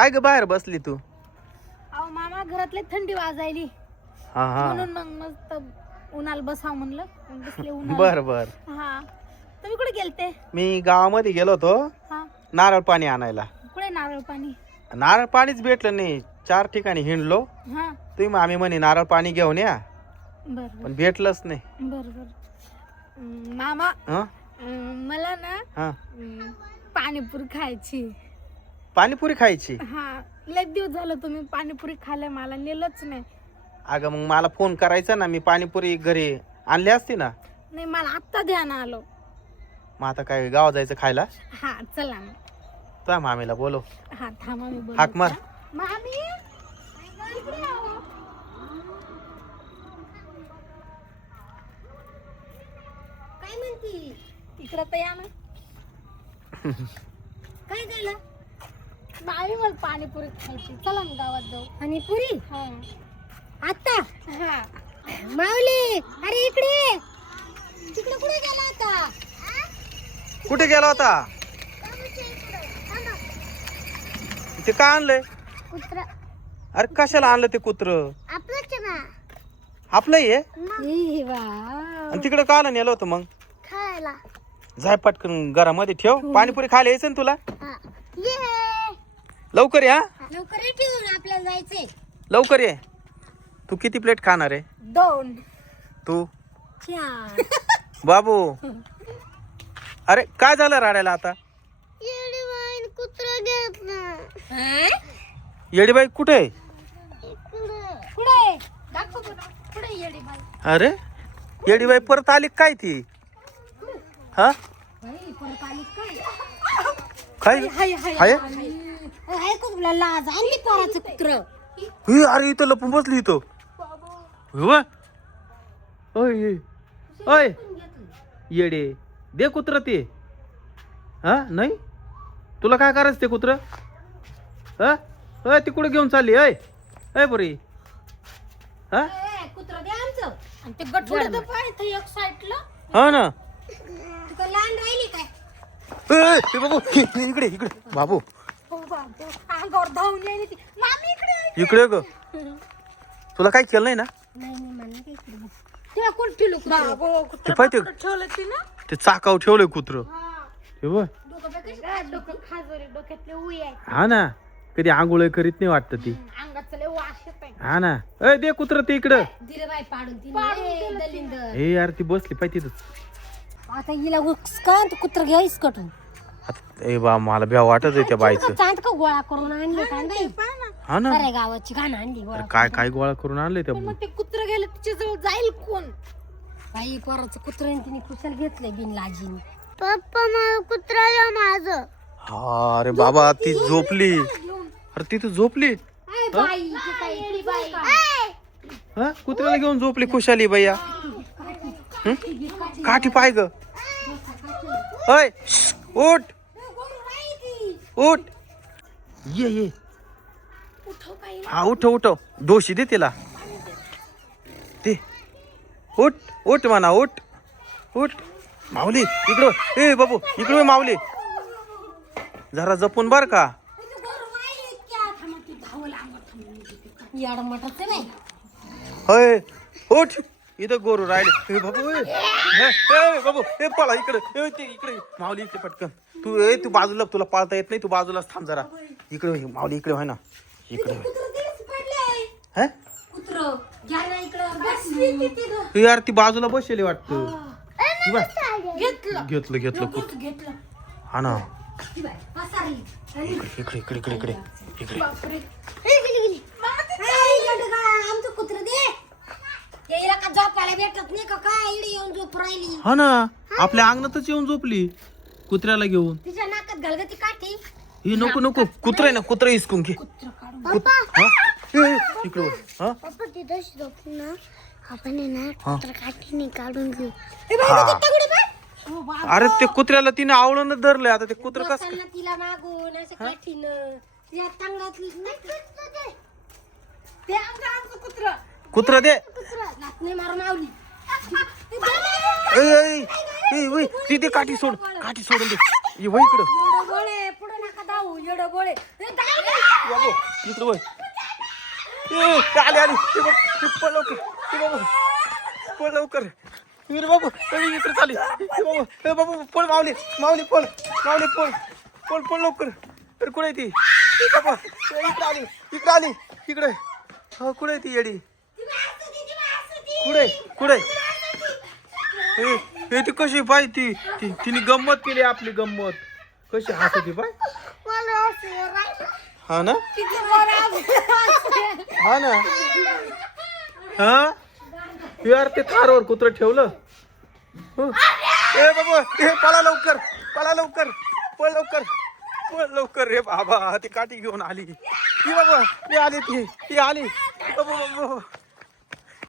काय ग बाहेर बसली तू? अहो मामा घरातले थंडी वाजायली हा हा म्हणून मग मस्त उन्हाला बसाव म्हणलं मग बसले उन्हाला. बर बर. हा तुम्ही कुठे गेलते? मी गावामध्ये गेलो होतो हा नारळ पाणी आणायला. कुठे नारळ पाणी? नारळ पाणीच भेटलं नाही, 4 ठिकाणी हिंडलो. हा तुम्ही आम्ही म्हणे नारळ पाणी घेऊन या, बर बर पण भेटलंच नाही. बर बर. मामा हा मला ना हा पाणीपुरी खायची. पाणीपुरी खायची? हा लय दिवस झालं तुम्ही पाणीपुरी खाल्ल्या, मला नेलंच नाही. अगं मग मला फोन करायचा ना, मी पाणीपुरी घरी आणली असती ना. नाही मला आत्ता ध्यान आलो. मग आता काय गावात जायचं खायला? हा चला मग. तुझ्या मामीला बोलो. हा थांबा मी बोलते. हाक मार. मामी इकडे आवा. काय म्हणती? इकडं तर या ना. काय झालं? मामी मला पाणीपुरी खायची, चला ना गावात जाऊ. पाणीपुरी? हा आता? हा माऊली अरे इकडे. तिकडे कुठे गेला आता? कुठे गेला होता? ते काय आणलंय? कुत्रा. अरे कशाला आणलं ते कुत्र? आपलंच ना. आपलं आहे? ए वा. आणि तिकडे का नेलं होतं मग? खायला. जाय पटकन घरामध्ये ठेव, पाणीपुरी खायला यायचं ना तुला. ये लवकर या. लवकर ये, ठेवून आपल्याला जायचंय. लवकर ये. तू किती प्लेट खाणार आहे? 2 तू? 4. बाबू अरे काय झालं रडायला आता? येडीबाई कुत्रा घेतला. येडीबाई कुठे आहे? कुठे दाखव ना, कुठे येडीबाई? अरे येडीबाई परत आली काय ती? हा परत आली काय? काय हाय हाय हाय? हाय कुठला लाज आणली पोराचं कुत्र. ही अरे इथं लपून बसली इथं. होय ओय ओय येडे दे कुत्र ते. हा नाही तुला काय करायचं ते कुत्र? हा अय ती कुठे घेऊन चालली? अय अय पुरी हा कुत्र दे आमचं. आणि ते गठुडं तर पाहिजे एक साईडला. हा ना. तुका लहान राहिली काय? ए बाबू इकडे इकडे बाबू. हो बाबू अंगावर धावून यायली ती. मामी इकडे. इकडे ग. तुला काय केलं नाही ना? नाही नाही मला काय केलं. तुला कोण ठेवलं बाबू? ते पाहिजे ठेवलं ती ना. ते चाकाव ठेवलंय कुत्र. हे बघ डोकं खाजवली, डोक्यातले उई आहे. हा ना कधी आंघोळ करीत नाही वाटत ती. अंगाचं लय वास येत आहे. हा ना अय दे कुत्र ते इकडं. दिलं बाई पाडून ती दलिंदर. हे यार ती बसली पाहिजे तिथंच. आता हिला काय कुत्र घ्यायच कटून. आता ए बा मला भ्या वाटत आहे त्या बाईचं. चांद का गोळा करून आणले काय बाई? हा ना अरे गावाची घाण आणली गोळा. अरे काय काय गोळा करून आणलंय त्या. मग ते कुत्र गेलं तिच्या जवळ जाईल कोण? बाई पोराचं कुत्र तिने कुशल घेतलंय बिनलाजीने. पप्पा मला कुत्रा द्या माझं. हा अरे बाबा ती झोपली. अरे ती तर झोपली. हा कुत्र्याला घेऊन झोपली खुशाली भैया. काठी पाय ग. अय उठ उठ ये ये. हा उठ उठ डोशी दे तिला. ते उठ उठ म्हणा उठ उठ. माऊली इकडं ए बाबू इकडं माऊली जरा जपून बर का. होय उठ इथं गोरू राहिले. बाबू बाबू हे पळा इकडे इकडे माऊली इकडे पटकन. तू बाजूला तुला पाळता येत नाही, तू बाजूलाच थांब जरा. इकडे माऊली इकडे व्हाय ना इकडे. यार ती बाजूला बसली वाटतं. घेतलं घेतलं घेतलं. हा ना इकडे इकडे इकडे इकडे इकडे. आमचं कुत्र दे. यायला का झोपायला भेटत नाही का काय? इकडे येऊन झोप राहिली. हा ना आपल्या अंगणातच येऊन झोपली कुत्र्याला घेऊन. तिच्या नाकात घाल ती काठी. हे नको नको कुत्र आहे ना कुत्र हिसकून घे. इकडे हा पप्पा तिथं झोपू ना आपण ना कुत्र काठीने काढून घेऊ. अरे ते कुत्र्याला तिने आवळून धरलंय. आता ते कुत्र कस तिला मागून असं काठीनं या चांगल्यात ते आमचं कुत्र. कुत्र दे. नाही मारून आवली. ती दे काठी सोड. काठी सोडून दे. ये वय इकडं. बोळे पुढे नका धावू. येडं बोळे. बाबू इकडे वळ. आली आली ते बघ, ते पळ लवकर ते बाबू पळ लवकर. इकडे बाबू इकडे चाली बाबू. बाबू पळ माऊली माऊली पळ माऊली पळ पळ पळ लवकर. अरे कुठे ती बाबा इकडे आली इकडे आली इकडे. हा कुठे ती येडी कुठे कुठे हे ती कशी पाय ती तिने गंमत केली आपली गंमत. कशी हसती पाय. हा ना हा ना हा यार ते कारवर कुत्र ठेवलं. ए बाबा हे पळा लवकर पळा लवकर पळ लवकर पळ लवकर रे बाबा. ती काठी घेऊन आली ती बाबा. ती आली ती आली बाबा.